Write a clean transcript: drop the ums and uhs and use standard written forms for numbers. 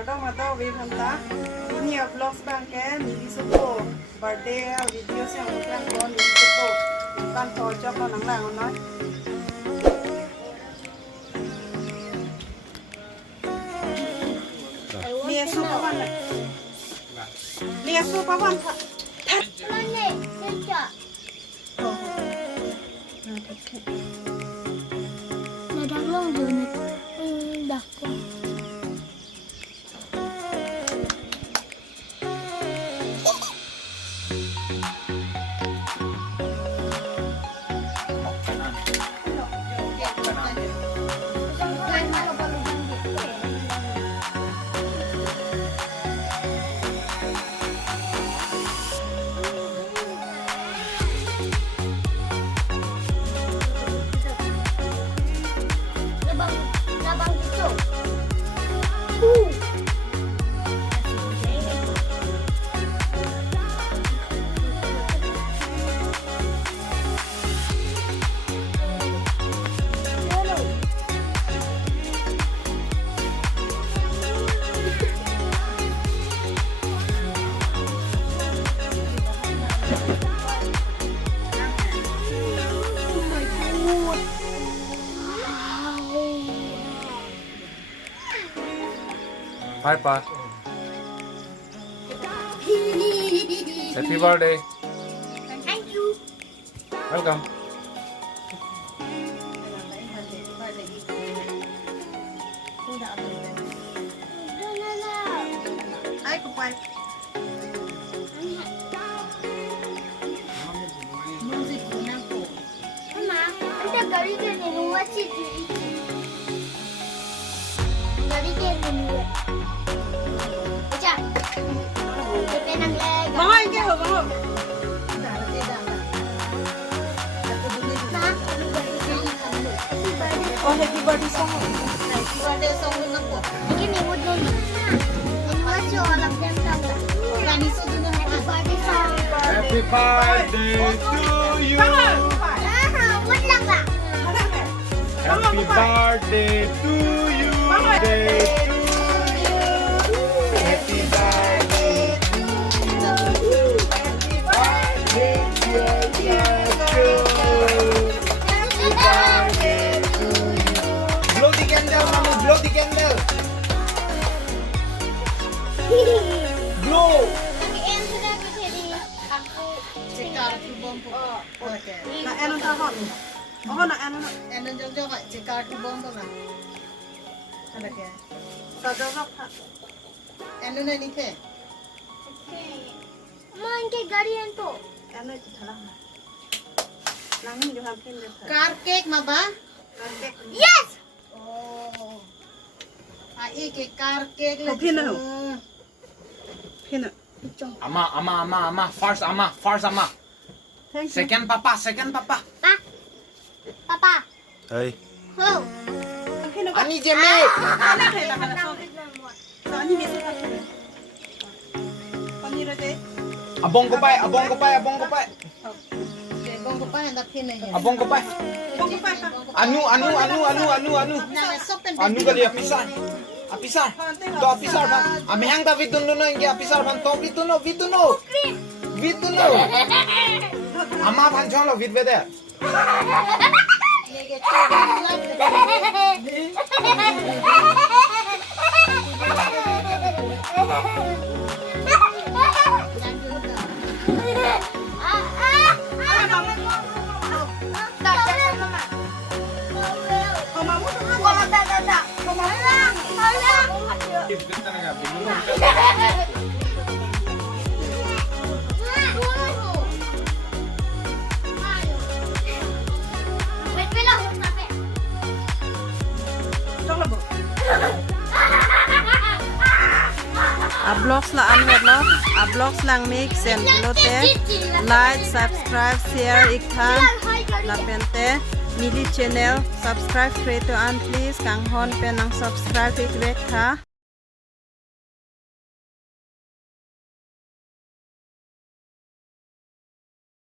Dong atau Vivanta. Ini vlog bangken di suku birthday video yang bukan kon di suku kan cocok lo nang lang nói. Lia su pawan. Lia su pawan. Mana? Sejak. Nadang long je ni. Dah ko. Labang itu. Hi, Pa. Happy birthday. Thank you. Welcome. Ai cũng quay. Mama, anda gari ke ni luar sini. Gari ke ni luar. Baca. Kita nak leg. Bang ơi kia hả bang ơi. Oh happy birthday song. Happy birthday song dengan apa? Ini ni wujud. Baca orang yang tahu. Kani sudah happy birthday song. Happy birthday to you. Wujud lah. Happy birthday to you. Birthday to you. Happy birthday to you. Happy birthday dear Acho. Happy birthday to you. Blow the candle, Mama. Blow the candle. Blow. Lagi yang sudah jadi aku Cekar tu bom pun. Okey. Nak anu tak hot. Oh nak anu. Anu jom kat cekar tu bom pun lah. Ada ke? Sajak tak. Anu ni ke? main ke gari yang tu. Anu salah. Nangin juga hampir deh. Car cake maba? Yes. Oh. Ai ke car cake Kau pin anu? Pin. Ama. First Ama. Thank you. Second Papa. Pa. Papa. Hey. Ho. Pin apa? Ani Jeme. Ani bisa tak? Pani rete. Abong ko pa. Okay, bom ko pa hendak pin ni. Abong ko pa. Bongko pa. Anu. Nah, sopen Anu kali apisar. Do apisar ban. Amehang ta vituno no inge apisar ban to vituno. Ama ban cholo vitbede. lege tu. Vlogs la anwet lo. Vlogs lang mix and pilote. Like, subscribe, share ikhan. La pente. Mili channel subscribe to an please kang hon pe nang subscribe ik vek ha.